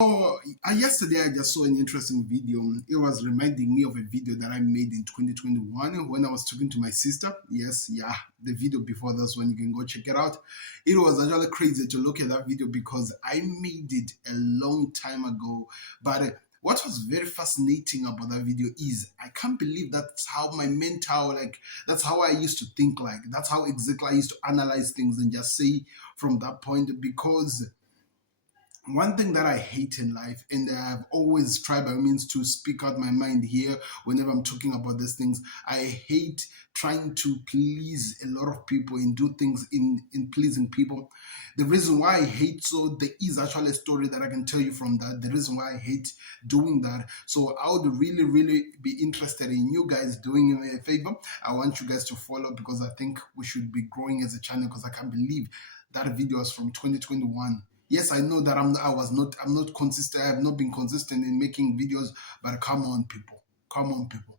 Yesterday I just saw an interesting video. It was reminding me of a video that I made in 2021 when I was talking to my sister. Yes, yeah, the video before this one, you can go check it out. It was actually crazy to look at that video because I made it a long time ago. But what was very fascinating about that video is I can't believe that's how my mental, that's how I used to think, that's how exactly I used to analyze things and just say from that point. Because one thing that I hate in life, and I've always tried by means to speak out my mind here whenever I'm talking about these things, I hate trying to please a lot of people and do things in pleasing people. The reason why I hate, so there is actually a story that I can tell you from that, the reason why I hate doing that. So I would really, really be interested in you guys doing me a favor. I want you guys to follow because I think we should be growing as a channel because I can't believe that video is from 2021. Yes, I know that I'm not consistent. I have not been consistent in making videos, but come on, people. Come on, people.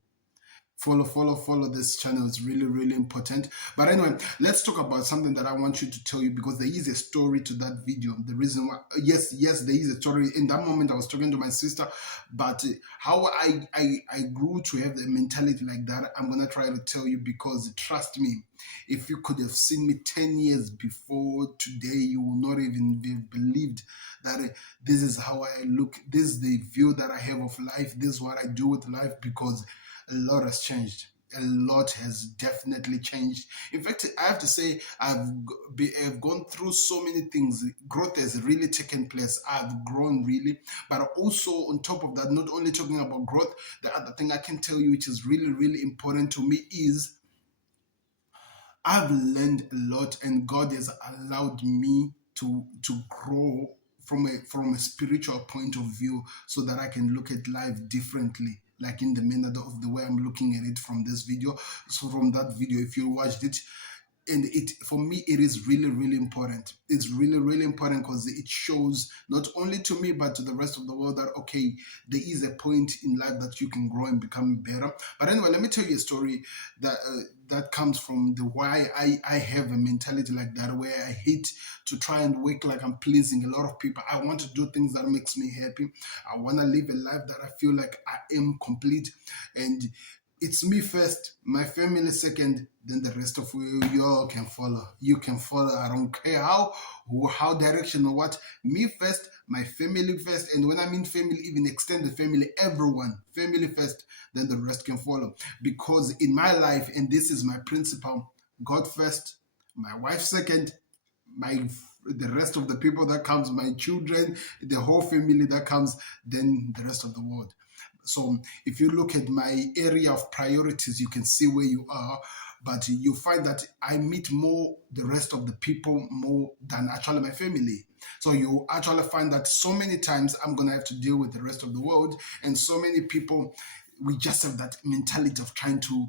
Follow this channel. It's really, really important. But anyway, let's talk about something that I want you to tell you because there is a story to that video. The reason why, yes, there is a story. In that moment, I was talking to my sister, but how I grew to have the mentality like that, I'm gonna try to tell you because trust me, if you could have seen me 10 years before today, you will not even have believed that this is how I look. This is the view that I have of life. This is what I do with life because a lot has changed. A lot has definitely changed. In fact, I have to say, I've gone through so many things. Growth has really taken place. I've grown really. But also, on top of that, not only talking about growth, the other thing I can tell you, which is really, really important to me, is I've learned a lot, and God has allowed me to grow from a spiritual point of view, so that I can look at life differently, like in the manner of the way I'm looking at it from this video. So from that video, if you watched it, and it, for me, it is really, really important. It's really, really important because it shows not only to me but to the rest of the world that okay, there is a point in life that you can grow and become better. But anyway, let me tell you a story that that comes from the why I have a mentality like that, where I hate to try and work like I'm pleasing a lot of people. I want to do things that makes me happy. I want to live a life that I feel like I am complete, and it's me first, my family second, then the rest of you all can follow. You can follow. I don't care how direction or what. Me first, my family first, and when I mean family, even extended family, everyone, family first, then the rest can follow. Because in my life, and this is my principle, God first, my wife second, the rest of the people that comes, my children, the whole family that comes, then the rest of the world. So if you look at my area of priorities, you can see where you are, but you find that I meet more the rest of the people more than actually my family. So you actually find that so many times I'm going to have to deal with the rest of the world, and so many people, we just have that mentality of trying to,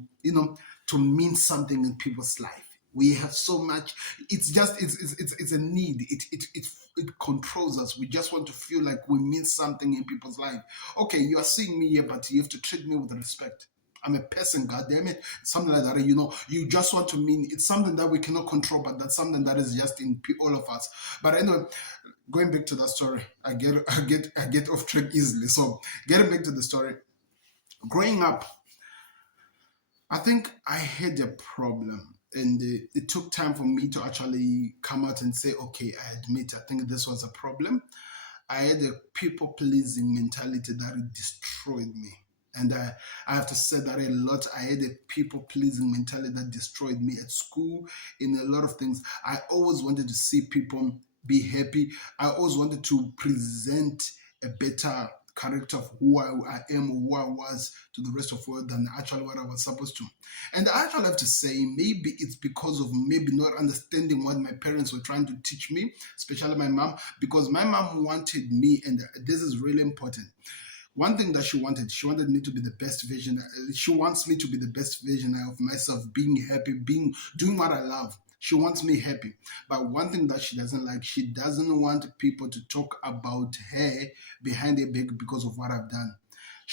to mean something in people's life. We have so much. It's just it's a need. It controls us. We just want to feel like we mean something in people's life. Okay, you are seeing me here, but you have to treat me with respect. I'm a person, God damn it. Something like that, you just want to mean it's something that we cannot control, but that's something that is just in all of us. But anyway, going back to that story, I get off track easily. So getting back to the story, growing up, I think I had a problem, and it took time for me to actually come out and say, okay, I admit, I think this was a problem. I had a people pleasing mentality that it destroyed me. And I have to say that a lot. I had a people pleasing mentality that destroyed me at school, in a lot of things. I always wanted to see people be happy. I always wanted to present a better character of who I am or who I was to the rest of the world than actually what I was supposed to. And I actually have to say, maybe it's because of maybe not understanding what my parents were trying to teach me, especially my mom, because my mom wanted me, and this is really important. One thing that she wanted me to be the best version. She wants me to be the best version of myself, being happy, doing what I love. She wants me happy. But one thing that she doesn't like, she doesn't want people to talk about her behind her back because of what I've done.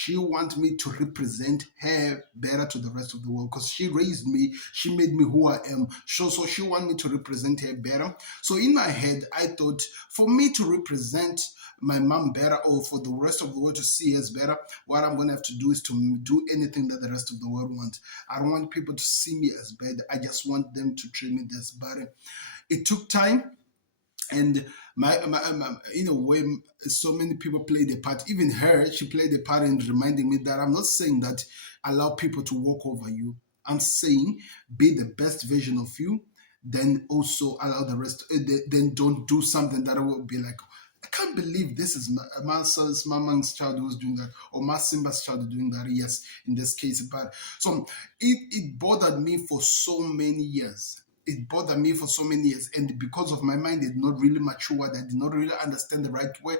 She wants me to represent her better to the rest of the world because she raised me, she made me who I am. So she wants me to represent her better. So in my head, I thought for me to represent my mom better, or for the rest of the world to see us better, what I'm going to have to do is to do anything that the rest of the world wants. I don't want people to see me as bad. I just want them to treat me as better. It took time, and in a way, so many people played a part. Even her, she played a part in reminding me that I'm not saying that allow people to walk over you. I'm saying be the best version of you, then also allow the rest, then don't do something that will be like, I can't believe this is my son's, my mom's child who's doing that, or my Simba's child doing that. Yes, in this case, but so it bothered me for so many years. It bothered me for so many years, and because of my mind did not really mature, I did not really understand the right way.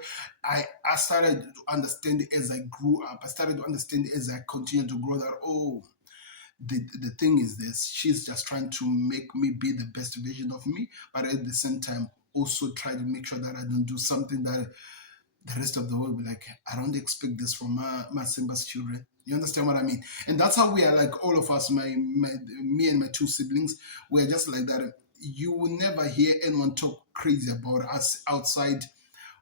I started to understand it as I grew up. I started to understand it as I continued to grow. That the thing is this: she's just trying to make me be the best version of me, but at the same time also try to make sure that I don't do something that the rest of the world will be like, I don't expect this from my Simba's children. You understand what I mean? And that's how we are, like all of us, me and my two siblings, we're just like that. You will never hear anyone talk crazy about us outside.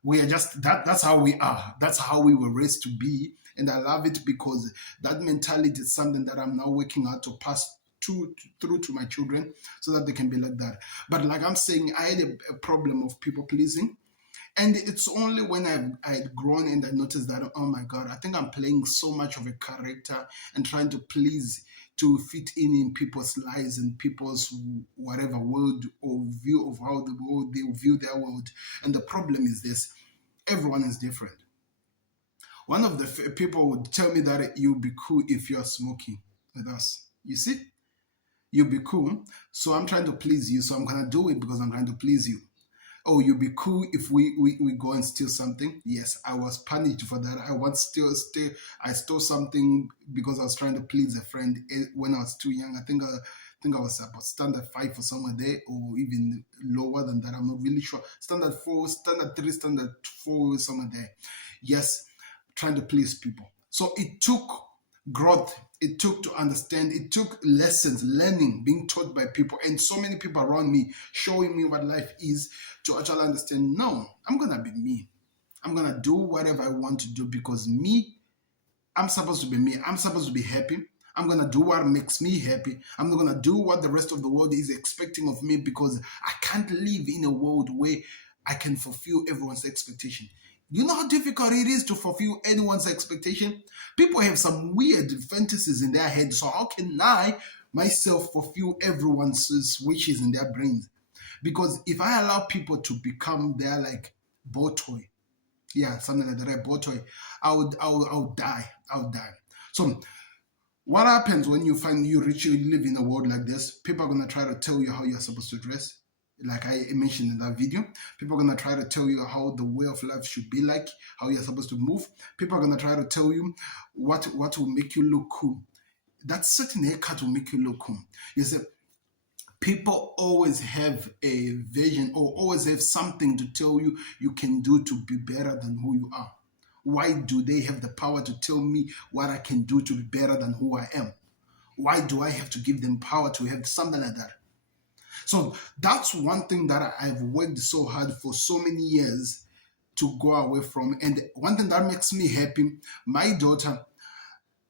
We are just that's how we are. That's how we were raised to be. And I love it because that mentality is something that I'm now working out to pass through to my children so that they can be like that. But like I'm saying, I had a problem of people pleasing. And it's only when I had grown and I noticed that, oh my God, I think I'm playing so much of a character and trying to please, to fit in people's lives and people's whatever world or view of how the world they view their world. And the problem is this: everyone is different. One of the people would tell me that you'll be cool if you're smoking with us. You see, you'll be cool. So I'm trying to please you. So I'm going to do it because I'm trying to please you. Oh, you'll be cool if we go and steal something. Yes, I was punished for that. I stole something because I was trying to please a friend when I was too young. I think I was about standard 5 or somewhere there, or even lower than that. I'm not really sure. Standard 4, standard 3, standard 4, somewhere there. Yes, trying to please people. So it took growth. It took to understand. It took lessons, learning, being taught by people, and so many people around me showing me what life is, to actually understand, no, I'm going to be me. I'm going to do whatever I want to do because me, I'm supposed to be me. I'm supposed to be happy. I'm going to do what makes me happy. I'm not going to do what the rest of the world is expecting of me because I can't live in a world where I can fulfill everyone's expectation. You know how difficult it is to fulfill anyone's expectation? People have some weird fantasies in their head. So how can I myself fulfill everyone's wishes in their brains? Because if I allow people to become their like ball toy, yeah, something like that, a ball toy, I would die. I would die. So what happens when you live in a world like this? People are gonna try to tell you how you're supposed to dress. Like I mentioned in that video, people are gonna try to tell you how the way of life should be like, how you're supposed to move. People are gonna try to tell you what will make you look cool. That certain haircut will make you look cool. You see, people always have a vision or always have something to tell you you can do to be better than who you are. Why do they have the power to tell me what I can do to be better than who I am? Why do I have to give them power to have something like that? So that's one thing that I've worked so hard for so many years to go away from. And one thing that makes me happy, my daughter,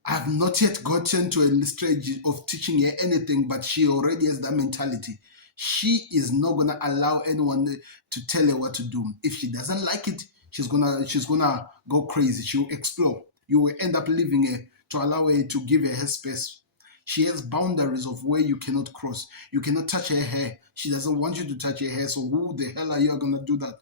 I've not yet gotten to a stage of teaching her anything, but she already has that mentality. She is not gonna allow anyone to tell her what to do. If she doesn't like it, she's gonna go crazy. She'll explode. You will end up leaving her to allow her to give her space. She has boundaries of where you cannot cross. You cannot touch her hair. She doesn't want you to touch her hair. So who the hell are you gonna do that?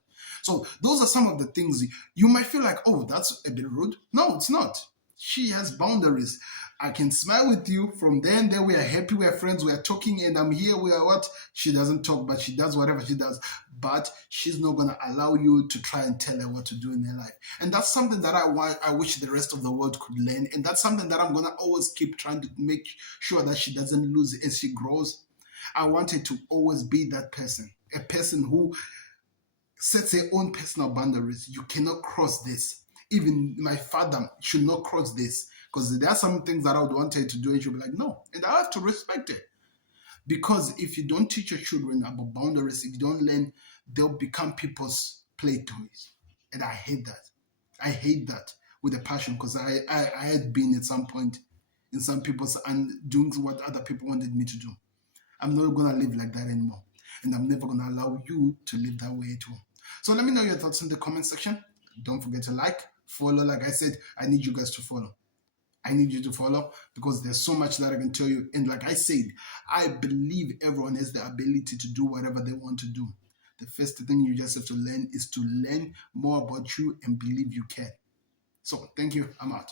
So those are some of the things you might feel like, oh, that's a bit rude. No, it's not. She has boundaries. I can smile with you from there and there. We are happy, we are friends, we are talking, and I'm here. We are what? She doesn't talk, but she does whatever she does. But she's not gonna allow you to try and tell her what to do in her life. And that's something that I wish the rest of the world could learn. And that's something that I'm gonna always keep trying to make sure that she doesn't lose as she grows. I want her to always be that person, a person who sets her own personal boundaries. You cannot cross this. even my father should not cross this, because there are some things that I would want her to do and she'll be like, no. And I have to respect it. Because if you don't teach your children about boundaries, if you don't learn, they'll become people's play toys. And I hate that. I hate that with a passion, because I had been at some point in some people's and doing what other people wanted me to do. I'm not going to live like that anymore. And I'm never going to allow you to live that way too. So let me know your thoughts in the comment section. Don't forget to like, follow. Like I said, I need you guys to follow. I need you to follow, because there's so much that I can tell you. And like I said, I believe everyone has the ability to do whatever they want to do. The first thing you just have to learn is to learn more about you and believe you can. So thank you. I'm out.